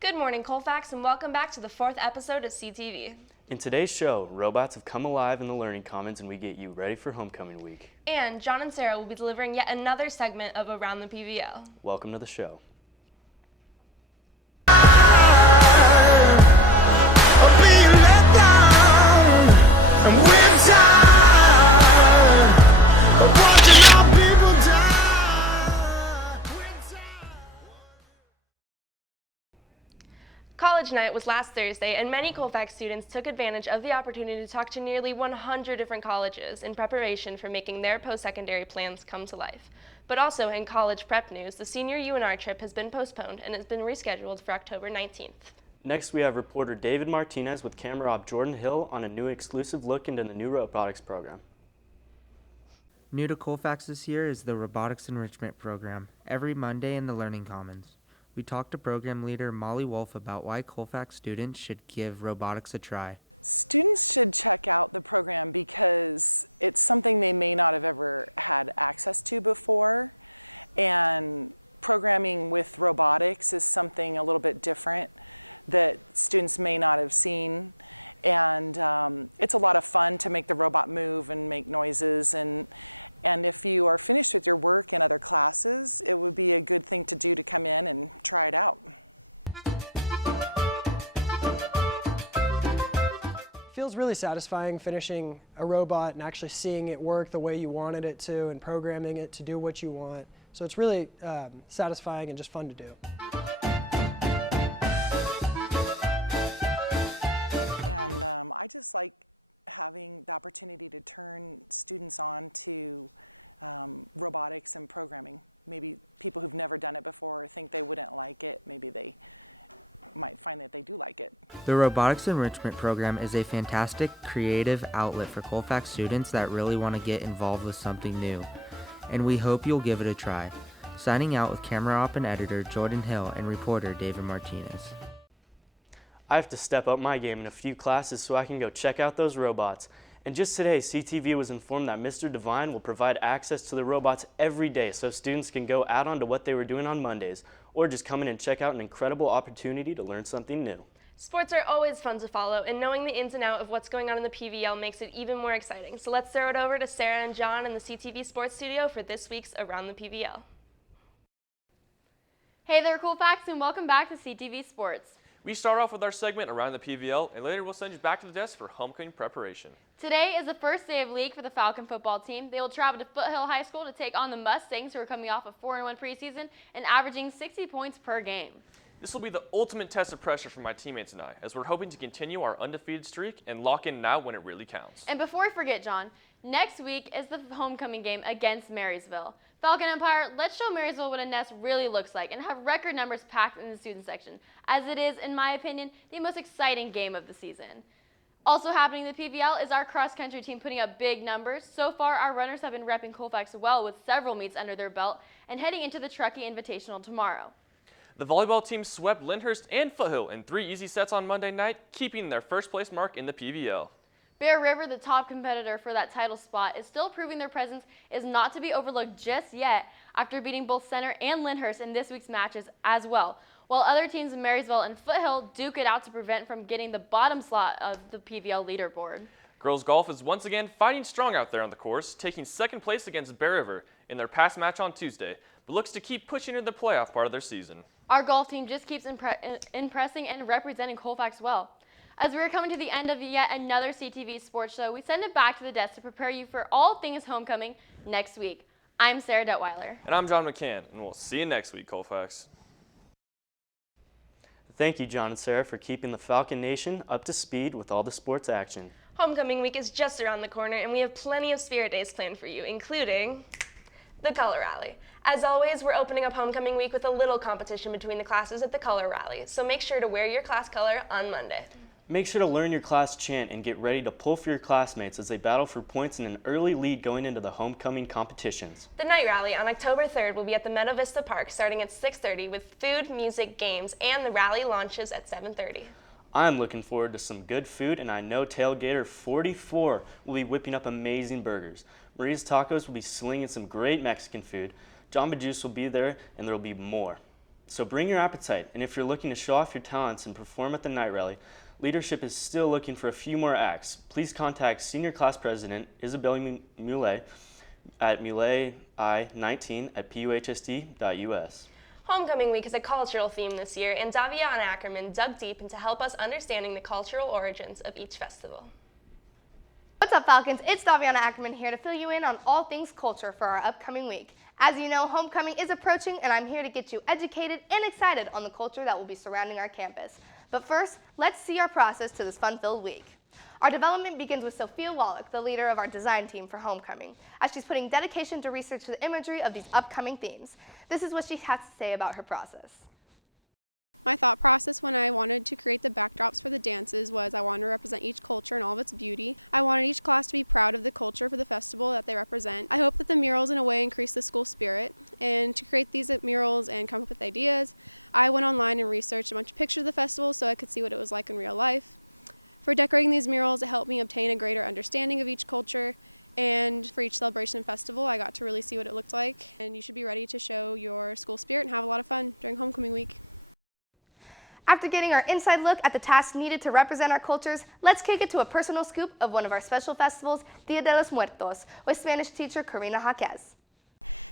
Good morning, Colfax, and welcome back to the 4th episode of CTV. In today's show, robots have come alive in the Learning Commons and we get you ready for homecoming week. And John and Sarah will be delivering yet another segment of Around the PVL. Welcome to the show. College night was last Thursday, and many Colfax students took advantage of the opportunity to talk to nearly 100 different colleges in preparation for making their post-secondary plans come to life. But also in college prep news, the senior UNR trip has been postponed and has been rescheduled for October 19th. Next, we have reporter David Martinez with camera op Jordan Hill on a new exclusive look into the new robotics program. New to Colfax this year is the Robotics Enrichment Program, every Monday in the Learning Commons. We talked to program leader Maxx Wolff about why Colfax students should give robotics a try. Students should check out the program because it's something they may not have ever had access to before, and programming with robotics is something a little bit different that students may not have seen, and it's a lot of fun to make the robot move and make noises, and if you are finished with your work in other classes, it would be a good thing to do to come in and try it out. Feels really satisfying finishing a robot and actually seeing it work the way you wanted it to and programming it to do what you want. So it's really satisfying and just fun to do. And I just like having the opportunity to turn students on to robotics and programming. Maybe people who've never done it before think they wouldn't like it. Maybe they might find that they do like it. The Robotics Enrichment Program is a fantastic, creative outlet for Colfax students that really want to get involved with something new, and we hope you'll give it a try. Signing out with camera op and editor Jordan Hill and reporter David Martinez. I have to step up my game in a few classes so I can go check out those robots. And just today, CTV was informed that Mr. Devine will provide access to the robots every day so students can go add on to what they were doing on Mondays, or just come in and check out an incredible opportunity to learn something new. Sports are always fun to follow, and knowing the ins and outs of what's going on in the PVL makes it even more exciting. So let's throw it over to Sarah and John in the CTV Sports Studio for this week's Around the PVL. Hey there, Colfax, and welcome back to CTV Sports. We start off with our segment Around the PVL, and later we'll send you back to the desk for homecoming preparation. Today is the first day of league for the Falcon football team. They will travel to Foothill High School to take on the Mustangs, who are coming off a 4-1 preseason and averaging 60 points per game. This will be the ultimate test of pressure for my teammates and I, as we're hoping to continue our undefeated streak and lock in now when it really counts. And before we forget, John, next week is the homecoming game against Marysville. Falcon Empire, let's show Marysville what a nest really looks like and have record numbers packed in the student section, as it is, in my opinion, the most exciting game of the season. Also happening in the PVL is our cross-country team putting up big numbers. So far, our runners have been repping Colfax well with several meets under their belt and heading into the Truckee Invitational tomorrow. The volleyball team swept Lyndhurst and Foothill in 3 easy sets on Monday night, keeping their first place mark in the PVL. Bear River, the top competitor for that title spot, is still proving their presence is not to be overlooked just yet after beating both Center and Lyndhurst in this week's matches as well, while other teams in Marysville and Foothill duke it out to prevent from getting the bottom slot of the PVL leaderboard. Girls golf is once again fighting strong out there on the course, taking second place against Bear River in their past match on Tuesday, but looks to keep pushing into the playoff part of their season. Our golf team just keeps impressing and representing Colfax well. As we are coming to the end of yet another CTV sports show, we send it back to the desk to prepare you for all things homecoming next week. I'm Sara Detwiler. And I'm John McCann, and we'll see you next week, Colfax. Thank you, John and Sarah, for keeping the Falcon Nation up to speed with all the sports action. Homecoming week is just around the corner, and we have plenty of spirit days planned for you, including the Color Rally. As always, we're opening up Homecoming week with a little competition between the classes at the Color Rally, so make sure to wear your class color on Monday. Make sure to learn your class chant and get ready to pull for your classmates as they battle for points in an early lead going into the homecoming competitions. The night rally on October 3rd will be at the Meadow Vista Park starting at 6:30 with food, music, games, and the rally launches at 7:30. I'm looking forward to some good food, and I know Tailgater 44 will be whipping up amazing burgers. Maria's Tacos will be slinging some great Mexican food. Jamba Juice will be there, and there will be more. So bring your appetite, and if you're looking to show off your talents and perform at the night rally, leadership is still looking for a few more acts. Please contact Senior Class President Isabelle Moulet at mulei19@puhsd.us. Homecoming Week is a cultural theme this year, and Daviana Ackerman dug deep into help us understanding the cultural origins of each festival. What's up, Falcons? It's Daviana Ackerman here to fill you in on all things culture for our upcoming week. As you know, homecoming is approaching, and I'm here to get you educated and excited on the culture that will be surrounding our campus. But first, let's see our process to this fun-filled week. Our development begins with Sophia Wallach, the leader of our design team for homecoming, as she's putting dedication to research the imagery of these upcoming themes. This is what she has to say about her process. My thought process when I wanted to create the backdrops for the dances was I wanted to represent each culture and all of its beauty. I wanted each class to be proud of the culture for the festival that they represent. I hope that the murals in a way increase the school spirit. And to create these murals and come up with ideas, I went online and researched a bunch of pictures of the festival so I could see what it was like in real life. For decorating these murals, it helped me obtain a greater understanding of each culture. And for each celebration and festival, I got to really see what it looked like. And you should be ready to show your school spirit and have a lot of fun during homecoming week. After getting our inside look at the tasks needed to represent our cultures, let's kick it to a personal scoop of one of our special festivals, Dia de los Muertos, with Spanish teacher Karina Jaquez.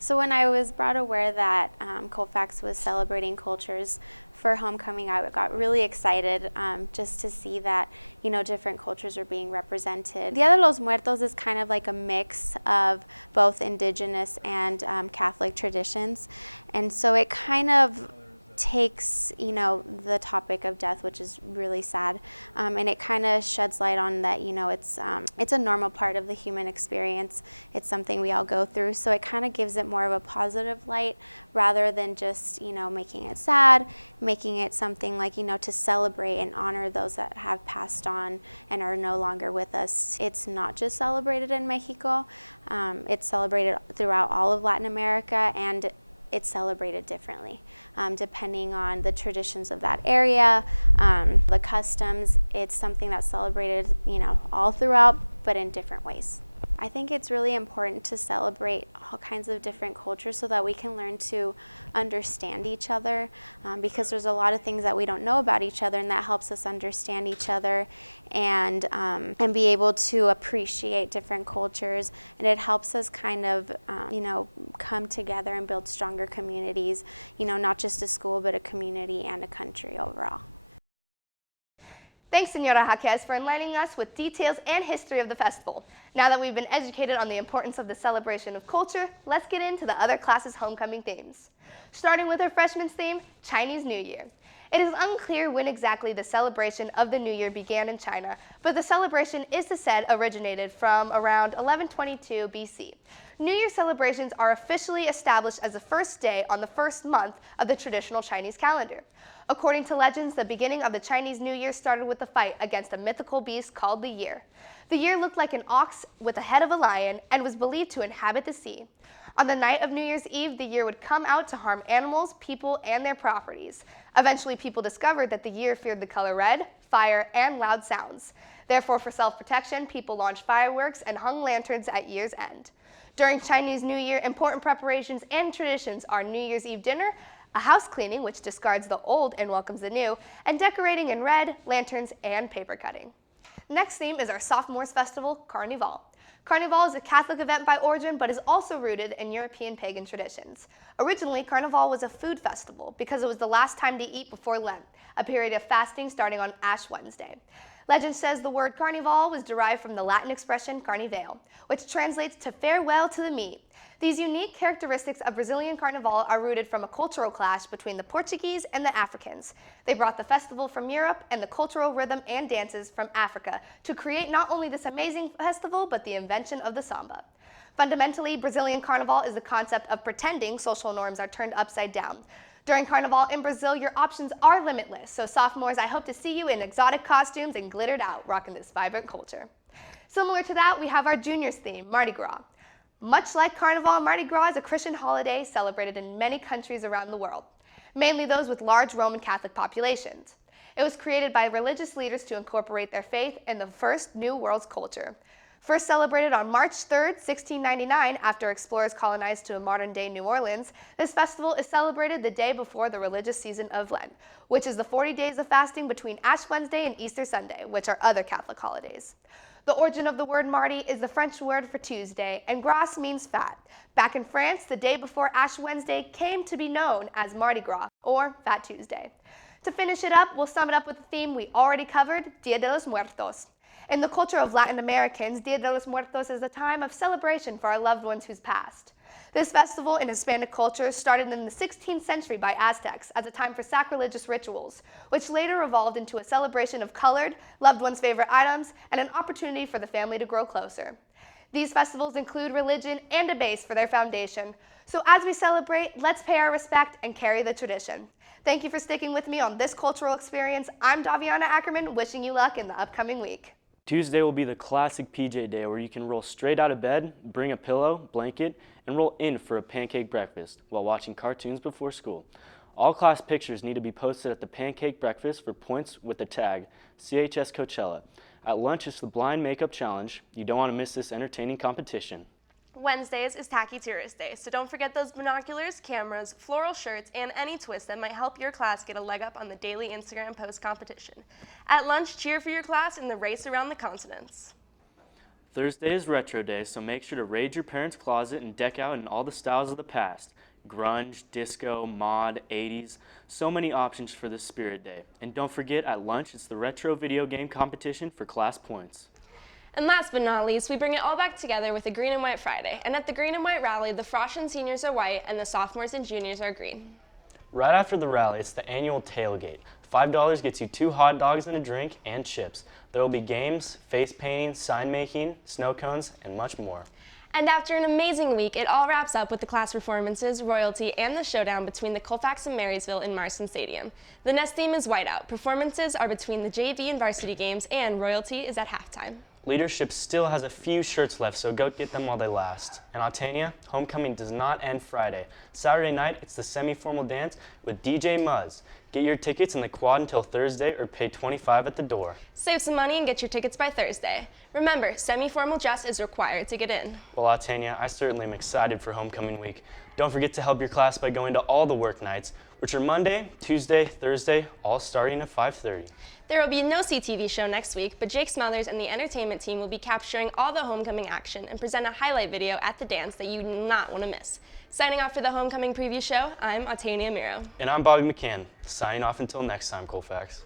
So when I was brought aware that Colfax was celebrating cultures for homecoming, I got really excited just to see that, you know, different cultures are being represented. Dia de los Muertos is kind of like a mix of both indigenous and Catholic traditions, and so it kind of takes, you know, the topic of death, which is really sad, and it kind of sheds light on that, you know, it's a normal part of the human experience. It's something we all go through, so it kind of gives it more of a positive light rather than just, you know, making it sad, making it something like, you know, to celebrate and honor those that have passed on and are no longer with us. It's not just celebrated in Mexico, it's celebrated throughout all of Latin America, and it's celebrated differently depending on the traditions of that area, the customs. It's something that's celebrated, you know, all throughout, but in different ways. I think it's really important to celebrate all kinds of different cultures so that we can learn to understand each other, because there's a lot of things that we don't know about each other, and that helps us understand each other and be able to appreciate different cultures, and it helps us kind of you know, come together and build stronger communities, you know, not just a school but a community and a country overall. Thanks, Senora Jaquez, for enlightening us with details and history of the festival. Now that we've been educated on the importance of the celebration of culture, let's get into the other classes' homecoming themes. Starting with our freshman's theme, Chinese New Year. It is unclear when exactly the celebration of the New Year began in China, but the celebration is said originated from around 1122 BC. New Year celebrations are officially established as the first day on the first month of the traditional Chinese calendar. According to legends, the beginning of the Chinese New Year started with a fight against a mythical beast called the Year. The Year looked like an ox with the head of a lion and was believed to inhabit the sea. On the night of New Year's Eve, the Year would come out to harm animals, people, and their properties. Eventually, people discovered that the Year feared the color red, fire, and loud sounds. Therefore, for self-protection, people launched fireworks and hung lanterns at year's end. During Chinese New Year, important preparations and traditions are New Year's Eve dinner, a house cleaning, which discards the old and welcomes the new, and decorating in red, lanterns, and paper cutting. Next theme is our sophomores festival, Carnival. Carnival is a Catholic event by origin, but is also rooted in European pagan traditions. Originally, Carnival was a food festival because it was the last time to eat before Lent, a period of fasting starting on Ash Wednesday. Legend says the word carnival was derived from the Latin expression carnivale, which translates to farewell to the meat. These unique characteristics of Brazilian Carnival are rooted from a cultural clash between the Portuguese and the Africans. They brought the festival from Europe and the cultural rhythm and dances from Africa to create not only this amazing festival, but the invention of the samba. Fundamentally, Brazilian Carnival is the concept of pretending social norms are turned upside down. During Carnival in Brazil, your options are limitless, so sophomores, I hope to see you in exotic costumes and glittered out, rocking this vibrant culture. Similar to that, we have our juniors theme, Mardi Gras. Much like Carnival, Mardi Gras is a Christian holiday celebrated in many countries around the world, mainly those with large Roman Catholic populations. It was created by religious leaders to incorporate their faith in the first New World's culture. First celebrated on March 3rd, 1699, after explorers colonized to modern-day New Orleans, this festival is celebrated the day before the religious season of Lent, which is the 40 days of fasting between Ash Wednesday and Easter Sunday, which are other Catholic holidays. The origin of the word mardi is the French word for Tuesday, and gras means fat. Back in France, the day before Ash Wednesday came to be known as Mardi Gras, or Fat Tuesday. To finish it up, we'll sum it up with the theme we already covered, Dia de los Muertos. In the culture of Latin Americans, Dia de los Muertos is a time of celebration for our loved ones who's passed. This festival in Hispanic culture started in the 16th century by Aztecs as a time for sacrilegious rituals, which later evolved into a celebration of colored, loved ones' favorite items, and an opportunity for the family to grow closer. These festivals include religion and a base for their foundation. So as we celebrate, let's pay our respect and carry the tradition. Thank you for sticking with me on this cultural experience. I'm Daviana Ackerman, wishing you luck in the upcoming week. Tuesday will be the classic PJ day where you can roll straight out of bed, bring a pillow, blanket, and roll in for a pancake breakfast while watching cartoons before school. All class pictures need to be posted at the pancake breakfast for points with the tag CHS Coachella. At lunch is the blind makeup challenge. You don't want to miss this entertaining competition. Wednesdays is Tacky Tourist Day, so don't forget those binoculars, cameras, floral shirts, and any twist that might help your class get a leg up on the daily Instagram post competition. At lunch, cheer for your class in the race around the continents. Thursday is Retro Day, so make sure to raid your parents' closet and deck out in all the styles of the past. Grunge, disco, mod, 80s, so many options for this spirit day. And don't forget, at lunch, it's the retro video game competition for class points. And last but not least, we bring it all back together with a Green and White Friday. And at the Green and White Rally, the freshmen seniors are white and the sophomores and juniors are green. Right after the rally, it's the annual tailgate. $5 gets you 2 hot dogs and a drink and chips. There will be games, face painting, sign making, snow cones, and much more. And after an amazing week, it all wraps up with the class performances, royalty, and the showdown between the Colfax and Marysville in Marston Stadium. The next theme is Whiteout. Performances are between the JV and varsity games, and royalty is at halftime. Leadership still has a few shirts left, so go get them while they last. And Autania, homecoming does not end Friday. Saturday night, it's the semi-formal dance with DJ Muzz. Get your tickets in the quad until Thursday or pay $25 at the door. Save some money and get your tickets by Thursday. Remember, semi-formal dress is required to get in. Well, Autania, I certainly am excited for homecoming week. Don't forget to help your class by going to all the work nights, which are Monday, Tuesday, Thursday, all starting at 5:30. There will be no CTV show next week, but Jake Smothers and the entertainment team will be capturing all the homecoming action and present a highlight video at the dance that you do not want to miss. Signing off for the homecoming preview show, I'm Autania Mierow. And I'm Bobby McCann, signing off until next time, Colfax.